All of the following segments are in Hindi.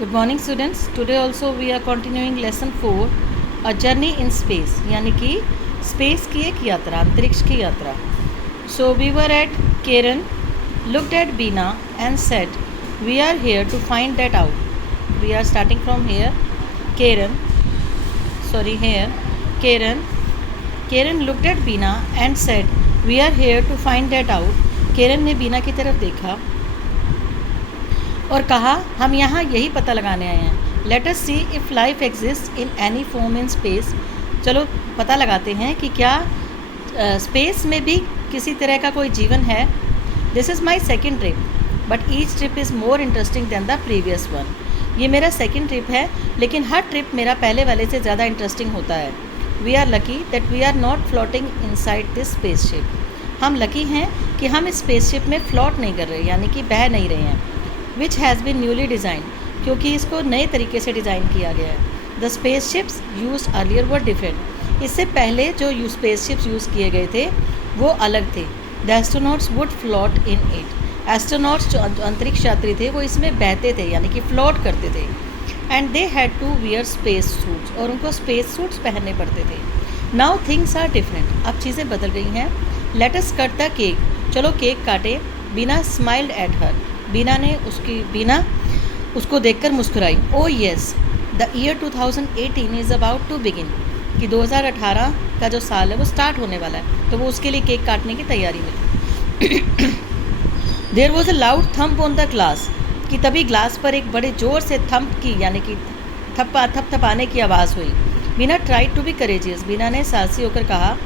Good morning students. Today also we are continuing lesson 4 A Journey in Space यानी कि स्पेस की एक यात्रा, अंतरिक्ष की यात्रा. So we were at Karen, looked at Bina and said we are here to find that out. We are starting from here. Karen looked at Bina and said we are here to find that out. Karen ने बीना की तरफ देखा और कहा हम यहाँ यही पता लगाने आए हैं. Let us C if life exist in any form in space. चलो पता लगाते हैं कि क्या स्पेस में भी किसी तरह का कोई जीवन है. This is my second trip but each trip is more interesting than the previous one. ये मेरा सेकेंड ट्रिप है लेकिन हर ट्रिप मेरा पहले वाले से ज़्यादा इंटरेस्टिंग होता है. We are lucky that we are not floating inside this spaceship. हम लकी हैं कि हम इस स्पेसशिप में फ्लॉट नहीं कर रहे, यानी कि बह नहीं रहे हैं. Which has been newly design, क्योंकि इसको नए तरीके से डिज़ाइन किया गया है. The space ships use earlier were different. इससे पहले जो स्पेस शिप्स यूज़ किए गए थे वो अलग थे. The astronauts would float in it. Astronauts जो अंतरिक्ष यात्री थे वो इसमें बहते थे, यानी कि फ्लॉट करते थे. And they had to wear space suits, और उनको स्पेस सूट्स पहनने पड़ते थे. Now things are different. अब चीज़ें बदल गई हैं. Let us cut the cake. चलो केक काटे. Beena smiled at her. Beena उसको देखकर मुस्कुराई. Oh yes, the year 2018 is about to begin. कि 2018 का जो साल है वो स्टार्ट होने वाला है, तो वो उसके लिए केक काटने की तैयारी में थी. There was a loud thump on the glass. कि तभी ग्लास पर एक बड़े ज़ोर से थम्प की, यानी कि थपाने की आवाज़ हुई. बीना ट्राइड टू बी करेजियस. बीना ने साहसी होकर कहा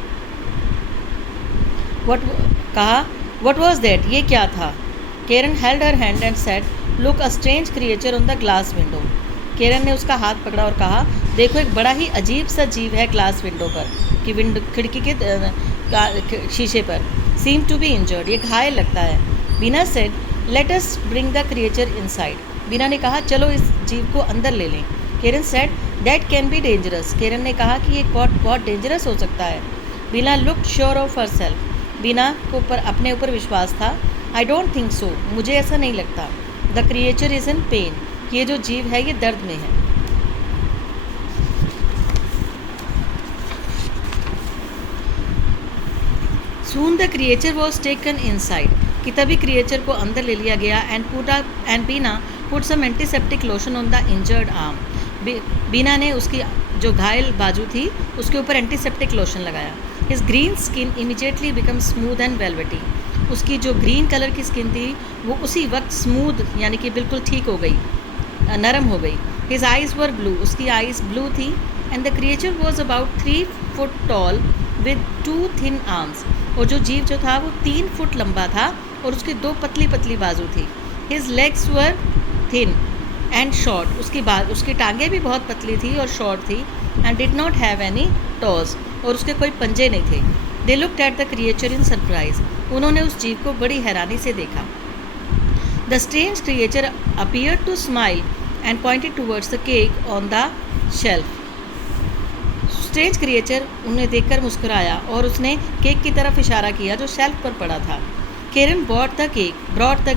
वट वॉज दैट, ये क्या था. Karen held her hand and said look a strange creature on the glass window. Karen ने उसका हाथ पकड़ा और कहा देखो एक बड़ा ही अजीब सा जीव है ग्लास विंडो पर, कि खिड़की के शीशे पर. सीम टू बी इंजर्ड, ये घायल लगता है. Beena said let us bring the creature inside. Beena ने कहा चलो इस जीव को अंदर ले लें. Karen said that can be dangerous. Karen ने कहा कि ये बहुत डेंजरस हो सकता है. Beena looked sure of herself. Beena को अपने ऊपर विश्वास था. आई डोंट थिंक सो, मुझे ऐसा नहीं लगता. The creature is in pain, ये जो जीव है ये दर्द में है. Soon the creature was taken inside. कि तभी क्रिएचर को अंदर ले लिया गया. And Beena put some antiseptic lotion on the injured arm. Beena ने उसकी जो घायल बाजू थी उसके ऊपर एंटीसेप्टिक लोशन लगाया. His green skin immediately become smooth and velvety. उसकी जो ग्रीन कलर की स्किन थी वो उसी वक्त स्मूथ, यानी कि बिल्कुल ठीक हो गई, नरम हो गई. हिज आइज़ वर ब्लू. उसकी आइज़ ब्लू थी. And the creature was about 3 foot tall with 2 thin arms. और जो जीव जो था वो 3 फुट लंबा था और उसकी 2 पतली पतली बाजू थी. His legs were thin and short. उसकी टांगें भी बहुत पतली थी और शॉर्ट थी. And did not have any toes, और उसके कोई पंजे नहीं थे. They looked at the creature in surprise. उन्होंने उस जीव को बड़ी हैरानी से देखा. The strange creature appear to smile and pointed towards the cake on the shelf. Strange creature उन्हें देखकर मुस्कुराया और उसने केक की तरफ इशारा किया जो शेल्फ पर पड़ा था. Karen brought the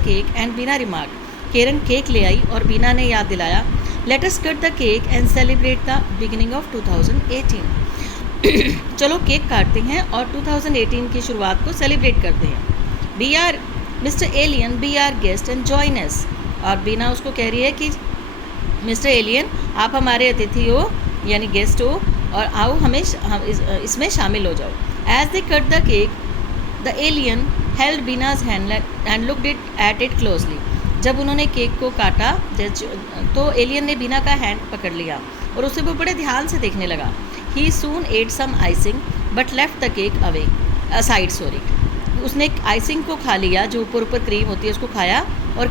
cake and Beena remark. Karen cake ले आई और बीना ने याद दिलाया let us cut the cake and celebrate the beginning of 2018. चलो केक काटते हैं और 2018 की शुरुआत को सेलिब्रेट करते हैं. Be our mister alien be our guest and join us. और बीना उसको कह रही है कि मिस्टर एलियन आप हमारे अतिथि हो, यानी गेस्ट हो, और आओ इसमें शामिल हो जाओ. As they cut the cake the alien held Beena's hand and looked at it closely. जब उन्होंने केक को काटा तो एलियन ने बीना का हैंड पकड़ लिया और उसे वो बड़े ध्यान से देखने लगा. He soon ate some icing but left the cake aside. उसने आइसिंग को खा लिया, जो ऊपर क्रीम होती है उसको खाया, और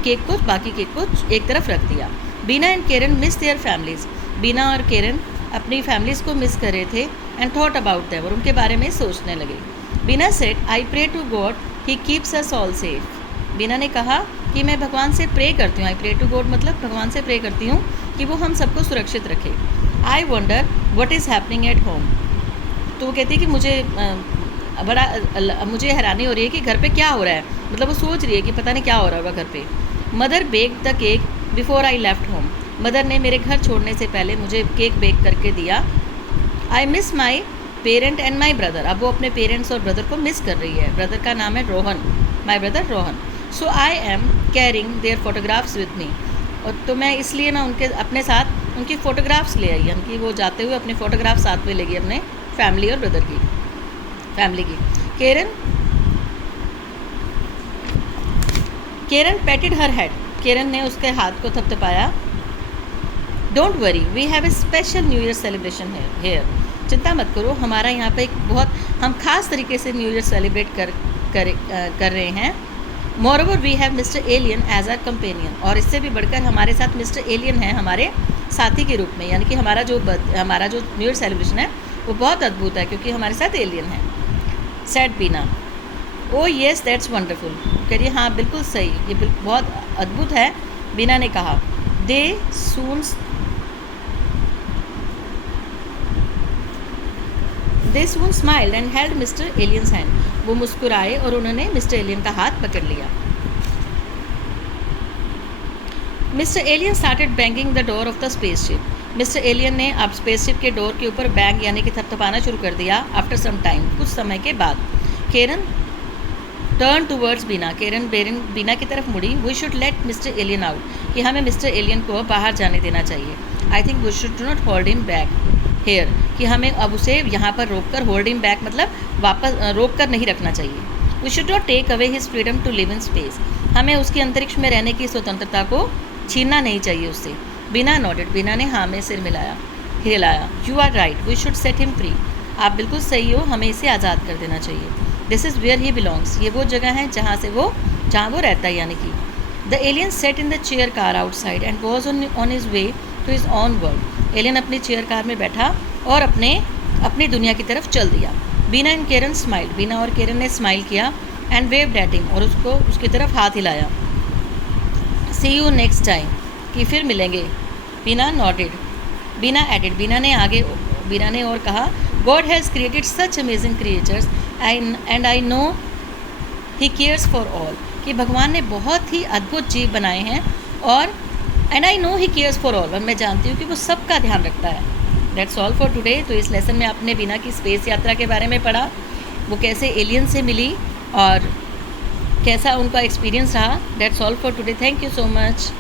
बाकी केक को एक तरफ रख दिया. Beena and Karen miss their families. Beena और केरन अपनी फैमिलीज़ को मिस कर रहे थे. एंड थॉट अबाउट देम, और उनके बारे में सोचने लगे. Beena said I pray to God he keeps us all safe. Beena ने कहा कि मैं भगवान से प्रे करती हूँ. आई प्रे टू गॉड मतलब भगवान से प्रे करती हूँ कि वो हम सबको सुरक्षित रखे. I wonder what is happening at home. तो वो कहती है कि मुझे हैरानी हो रही है कि घर पे क्या हो रहा है. मतलब वो सोच रही है कि पता नहीं क्या हो रहा होगा घर पे. Mother baked the cake before I left home. Mother ने मेरे घर छोड़ने से पहले मुझे केक बेक करके दिया। I miss my parent and my brother. अब वो अपने पेरेंट्स और ब्रदर को मिस कर रही है। ब्रदर का नाम है Rohan, my brother Rohan. So I am carrying there photographs with me. और तो मैं इसलिए ना उनके अपने साथ उनकी फ़ोटोग्राफ्स ले आई, यानी कि वो जाते हुए अपने फ़ोटोग्राफ साथ में ले गई अपने फैमिली और ब्रदर की फैमिली की। केरन पैटेड हर हेड। केरन ने उसके हाथ को थपथपाया। Don't worry, we have a special new year celebration here. चिंता मत करो, हमारा यहाँ पे एक बहुत हम खास तरीके से न्यू ईयर सेलिब्रेट कर रहे हैं। Moreover we have mister alien as our companion. और इससे भी बढ़कर हमारे साथ मिस्टर एलियन है हमारे साथी के रूप में, यानी कि हमारा जो न्यू ईयर सेलिब्रेशन है वो बहुत अद्भुत है क्योंकि हमारे साथ एलियन है। Said Beena. Oh yes that's wonderful. करिए हाँ बिल्कुल सही, ये बहुत अद्भुत है, बीना ने कहा। They soon smiled and held mister alien's hand. वो मुस्कुराए और उन्होंने मिस्टर एलियन का हाथ पकड़ लिया। Mister alien started banging the door of the spaceship. Mister alien ने अब स्पेसशिप के डोर के ऊपर बैंग यानी कि थपथपाना शुरू कर दिया। आफ्टर सम टाइम, कुछ समय के बाद। केरन टर्न टूवर्ड्स बीना। केरन बीना की तरफ मुड़ी। We should let mister alien out, कि हमें मिस्टर एलियन को बाहर जाने देना चाहिए। I think we should not hold him back here, कि हमें अब उसे यहाँ पर रोक कर, होल्ड हिम बैक मतलब वापस रोक कर नहीं रखना चाहिए। We should not take away his freedom to live in space, हमें उसकी अंतरिक्ष में रहने की स्वतंत्रता को छीनना नहीं चाहिए उससे। बीना नोडेड। बीना ने हाँ में सिर हिलाया। You are right, we should set him free. आप बिल्कुल सही हो, हमें इसे आज़ाद कर देना चाहिए। This is where he belongs, ये वो जगह है जहाँ वो रहता है, यानी कि। The alien sat in the chair car outside and was on his way to his own world. Alien अपनी चेयर कार में बैठा और अपनी दुनिया की तरफ चल दिया। Beena and Keran smiled. बीना और केरन ने स्माइल किया एंड वेव्ड एट हिम, और उसकी तरफ हाथ हिलाया। सी यू नेक्स्ट टाइम, कि फिर मिलेंगे। बीना नॉटेड। बीना एडेड। बीना ने और कहा, God has created such amazing creatures and I know he cares for all, कि भगवान ने बहुत ही अद्भुत जीव बनाए हैं और and I know he cares for all, और मैं जानती हूँ कि वो सबका ध्यान रखता है। That's all for today. तो इस लेसन में आपने बीना की स्पेस यात्रा के बारे में पढ़ा, वो कैसे एलियन से मिली और कैसा उनका एक्सपीरियंस रहा। That's all for today. Thank you so much.